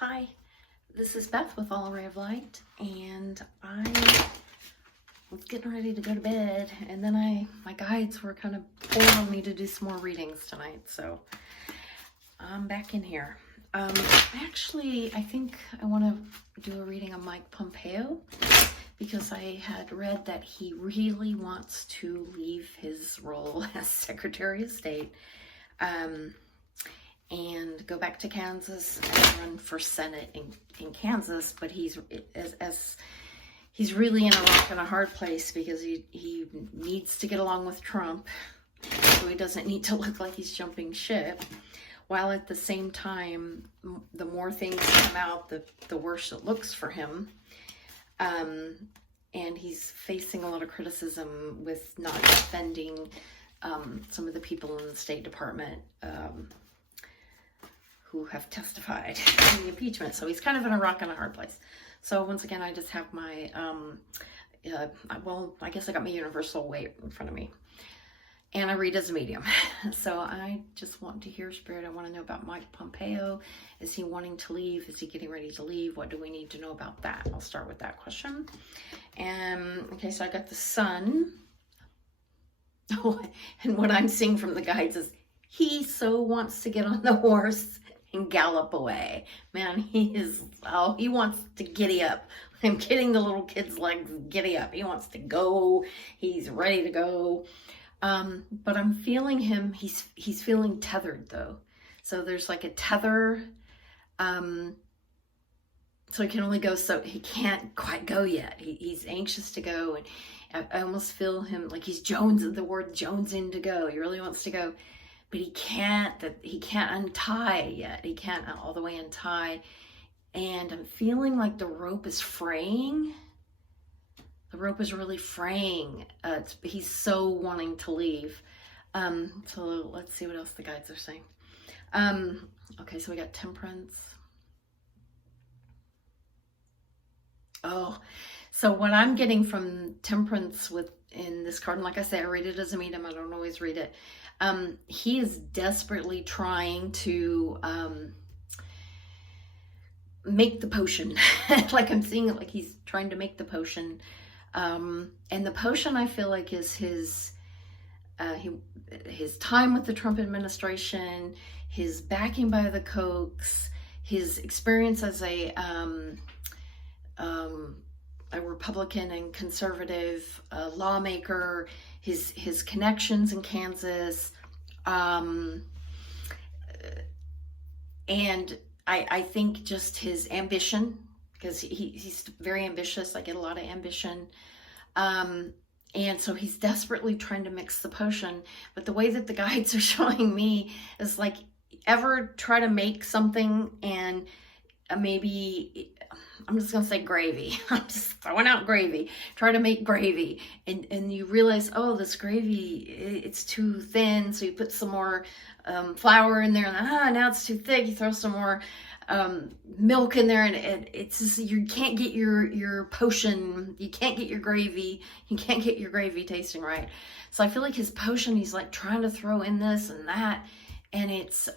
Hi, this is Beth with All Ray of Light, and I was getting ready to go to bed, and then my guides were kind of pulling on me to do some more readings tonight, so I'm back in here. I think I want to do a reading of Mike Pompeo, because I had read that he really wants to leave his role as Secretary of State, and go back to Kansas and run for Senate in Kansas, but he's really in a rock and a hard place because he needs to get along with Trump, so he doesn't need to look like he's jumping ship, while at the same time, the more things come out, the worse it looks for him. And he's facing a lot of criticism with not defending some of the people in the State Department who have testified in the impeachment. So he's kind of in a rock and a hard place. So once again, I just have my, I guess I got my universal weight in front of me. And I read as a medium. So I just want to hear Spirit. I want to know about Mike Pompeo. Is he wanting to leave? Is he getting ready to leave? What do we need to know about that? I'll start with that question. And okay, so I got the Sun. Oh, and what I'm seeing from the guides is he so wants to get on the horse and gallop away. Man, he wants to giddy up. I'm kidding, the little kid's legs, giddy up. He wants to go. He's ready to go. But I'm feeling him, he's feeling tethered though. So there's like a tether, so he can only go, so he can't quite go yet. He's anxious to go, and I almost feel him like he's jonesing to go. He really wants to go, but he can't untie yet. He can't all the way untie. And I'm feeling like the rope is fraying. The rope is really fraying. He's so wanting to leave. So let's see what else the guides are saying. Okay, so we got Temperance. Oh, so what I'm getting from Temperance in this card, and like I say, I read it as a medium. I don't always read it. He is desperately trying to make the potion. Like I'm seeing it like he's trying to make the potion. And the potion, I feel like, is his time with the Trump administration, his backing by the Kochs, his experience as a Republican and conservative lawmaker, his connections in Kansas, and I think just his ambition, because he's very ambitious. I get a lot of ambition. And so he's desperately trying to mix the potion. But the way that the guides are showing me is like, ever try to make something and maybe, I'm just going to say gravy. I'm just throwing out gravy. Try to make gravy. And you realize, oh, this gravy, it's too thin. So you put some more flour in there. And now it's too thick. You throw some more milk in there, and it's just, you can't get your potion, you can't get your gravy tasting right. So I feel like his potion, he's like trying to throw in this and that, and it's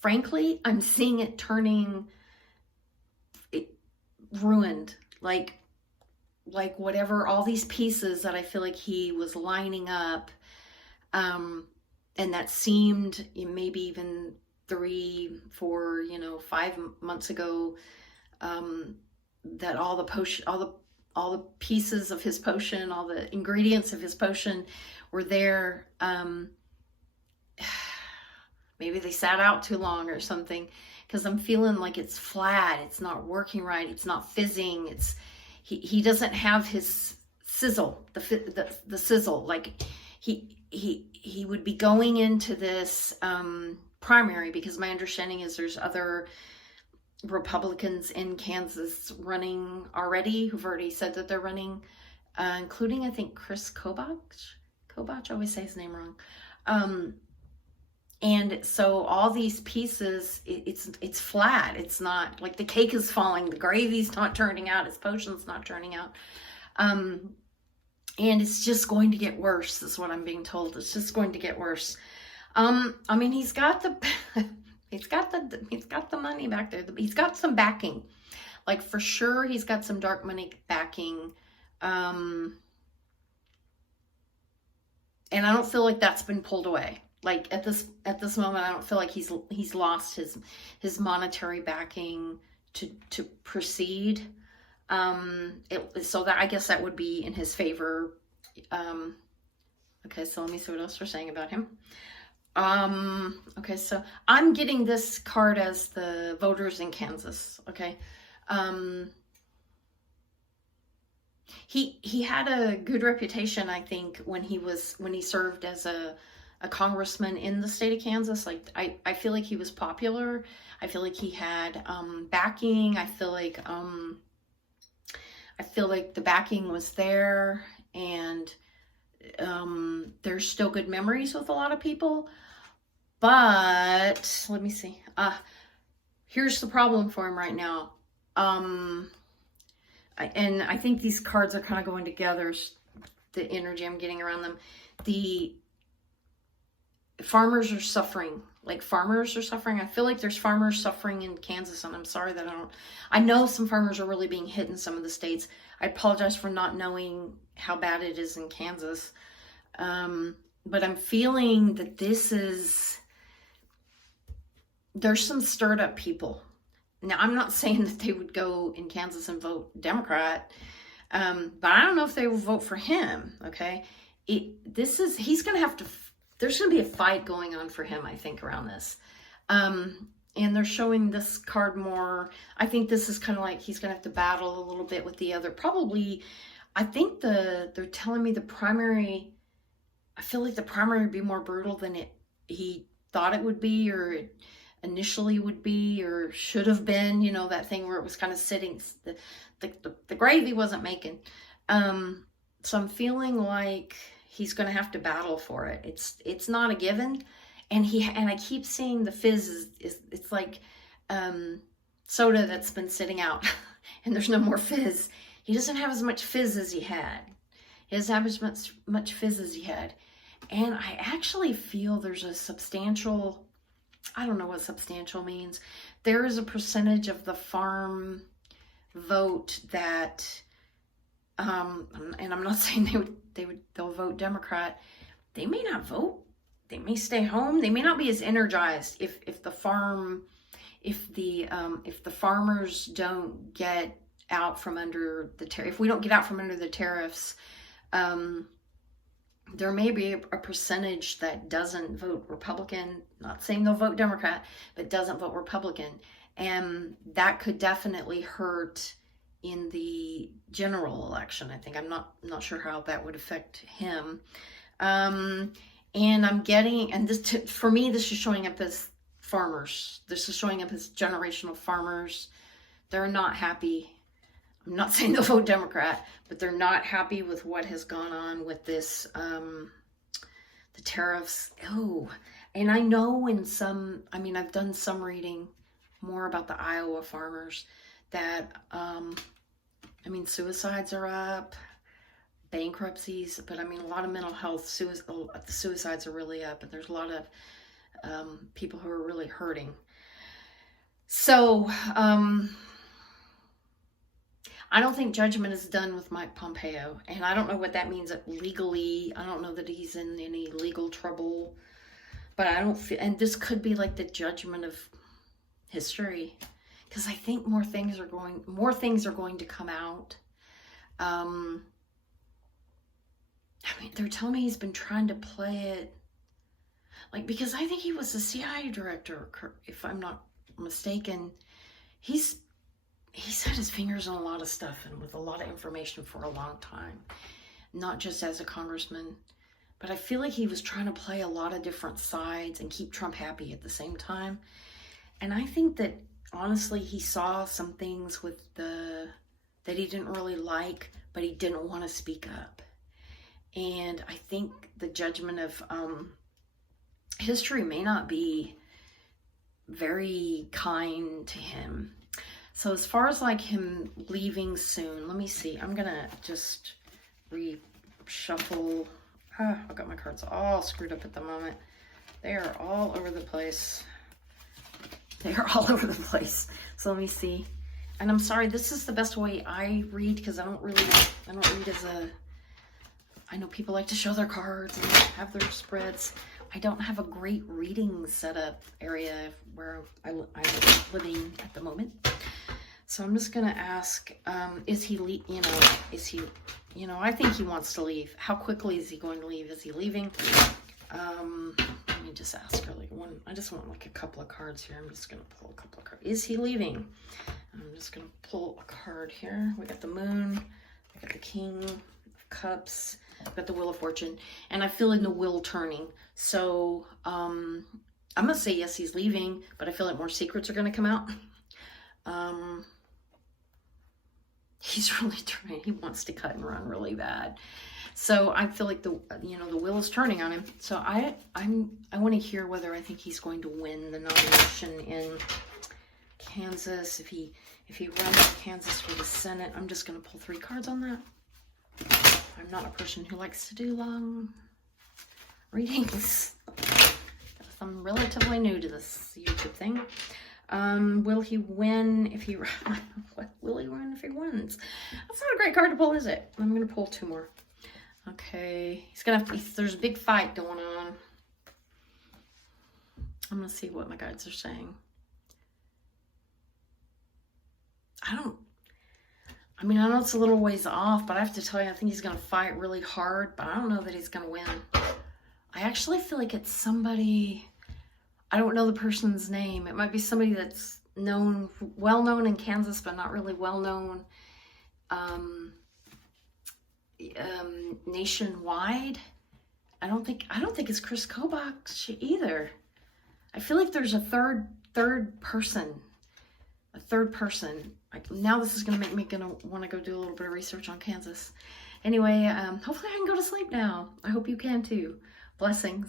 frankly, I'm seeing it turning ruined, like whatever, all these pieces that I feel like he was lining up, and that seemed maybe even 3, 4, 5 months ago, that all the pieces of his potion, all the ingredients of his potion were there. Maybe they sat out too long or something, because I'm feeling like it's flat. It's not working right. It's not fizzing. He doesn't have his sizzle, the sizzle. Like he would be going into this primary, because my understanding is there's other Republicans in Kansas running already, who've already said that they're running, including, I think, Chris Kobach. I always say his name wrong. And so all these pieces, it's flat. It's not like the cake is falling, the gravy's not turning out, his potion's not turning out. And it's just going to get worse, is what I'm being told. It's just going to get worse. I mean, he's got the He's got the money back there. He's got some backing. Like, for sure, he's got some dark money backing. And I don't feel like that's been pulled away. Like, at this moment, I don't feel like he's lost his monetary backing to proceed. So that, I guess that would be in his favor. Okay, so let me see what else we're saying about him. Okay, so I'm getting this card as the voters in Kansas. Okay. He had a good reputation, I think, when he served as a congressman in the state of Kansas. Like, I feel like he was popular. I feel like he had backing. I feel like the backing was there, and there's still good memories with a lot of people. But let me see. Here's the problem for him right now. And I think these cards are kind of going together, the energy I'm getting around them. The farmers are suffering. Like, farmers are suffering. I feel like there's farmers suffering in Kansas, and I'm sorry that I know some farmers are really being hit in some of the states. I apologize for not knowing how bad it is in Kansas. But I'm feeling that there's some stirred up people. Now, I'm not saying that they would go in Kansas and vote Democrat, but I don't know if they will vote for him, okay? He's going to have to, there's going to be a fight going on for him, I think, around this. And they're showing this card more. I think this is kind of like he's going to have to battle a little bit with the other. Probably, I think they're telling me the primary, I feel like the primary would be more brutal than he thought it would be, or initially would be, or should have been, you know, that thing where it was kind of sitting, the gravy wasn't making. So I'm feeling like he's going to have to battle for it. It's not a given. And I keep seeing the fizz it's like soda that's been sitting out and there's no more fizz. He doesn't have as much fizz as he had. He doesn't have as much fizz as he had. And I actually feel there's a substantial, I don't know what substantial means. There is a percentage of the farm vote that, and I'm not saying they'll vote Democrat. They may not vote. They may stay home. They may not be as energized if the farmers don't get out from under the if we don't get out from under the tariffs. There may be a percentage that doesn't vote Republican, not saying they'll vote Democrat, but doesn't vote Republican. And that could definitely hurt in the general election. I think I'm not sure how that would affect him. And I'm getting, and for me, this is showing up as farmers. This is showing up as generational farmers. They're not happy. I'm not saying they'll vote Democrat, but they're not happy with what has gone on with this, the tariffs. Oh, and I know I've done some reading more about the Iowa farmers that, suicides are up, bankruptcies, but a lot of mental health, suicides are really up, and there's a lot of people who are really hurting. So, I don't think judgment is done with Mike Pompeo, and I don't know what that means legally. I don't know that he's in any legal trouble, but I don't feel, and this could be like the judgment of history, because I think more things are going to come out. They're telling me he's been trying to play it, like, because I think he was the CIA director, if I'm not mistaken. He's had his fingers on a lot of stuff and with a lot of information for a long time, not just as a congressman, but I feel like he was trying to play a lot of different sides and keep Trump happy at the same time. And I think that, honestly, he saw some things that he didn't really like, but he didn't want to speak up. And I think the judgment of history may not be very kind to him. So as far as like him leaving soon, let me see. I'm going to just reshuffle. I've got my cards all screwed up at the moment. They are all over the place. They are all over the place. So let me see. And I'm sorry, this is the best way I read because I don't read as a, I know people like to show their cards and have their spreads. I don't have a great reading setup area where I'm living at the moment. So I'm just gonna ask, is he, I think he wants to leave. How quickly is he going to leave? Is he leaving? Let me just ask her I just want like a couple of cards here. I'm just gonna pull a couple of cards. Is he leaving? I'm just gonna pull a card here. We got the Moon, we got the King of Cups, we got the Wheel of Fortune, and I feel in the wheel turning. So I'm gonna say yes, he's leaving, but I feel like more secrets are gonna come out. He's really trying. He wants to cut and run really bad. So I feel like the wheel is turning on him. So I want to hear whether I think he's going to win the nomination in Kansas. If he runs Kansas for the Senate, I'm just going to pull 3 cards on that. I'm not a person who likes to do long readings. I'm relatively new to this YouTube thing. Will he win if he will he win if he wins? That's not a great card to pull, is it? I'm gonna pull 2 more. Okay, he's gonna there's a big fight going on. I'm gonna see what my guides are saying. I know it's a little ways off, but I have to tell you, I think he's gonna fight really hard, but I don't know that he's gonna win. I actually feel like it's somebody, I don't know the person's name. It might be somebody that's well known in Kansas, but not really well known nationwide. I don't think it's Chris Kobach either. I feel like there's a third person. Like, now this is gonna make me want to go do a little bit of research on Kansas. Anyway, hopefully I can go to sleep now. I hope you can too. Blessings.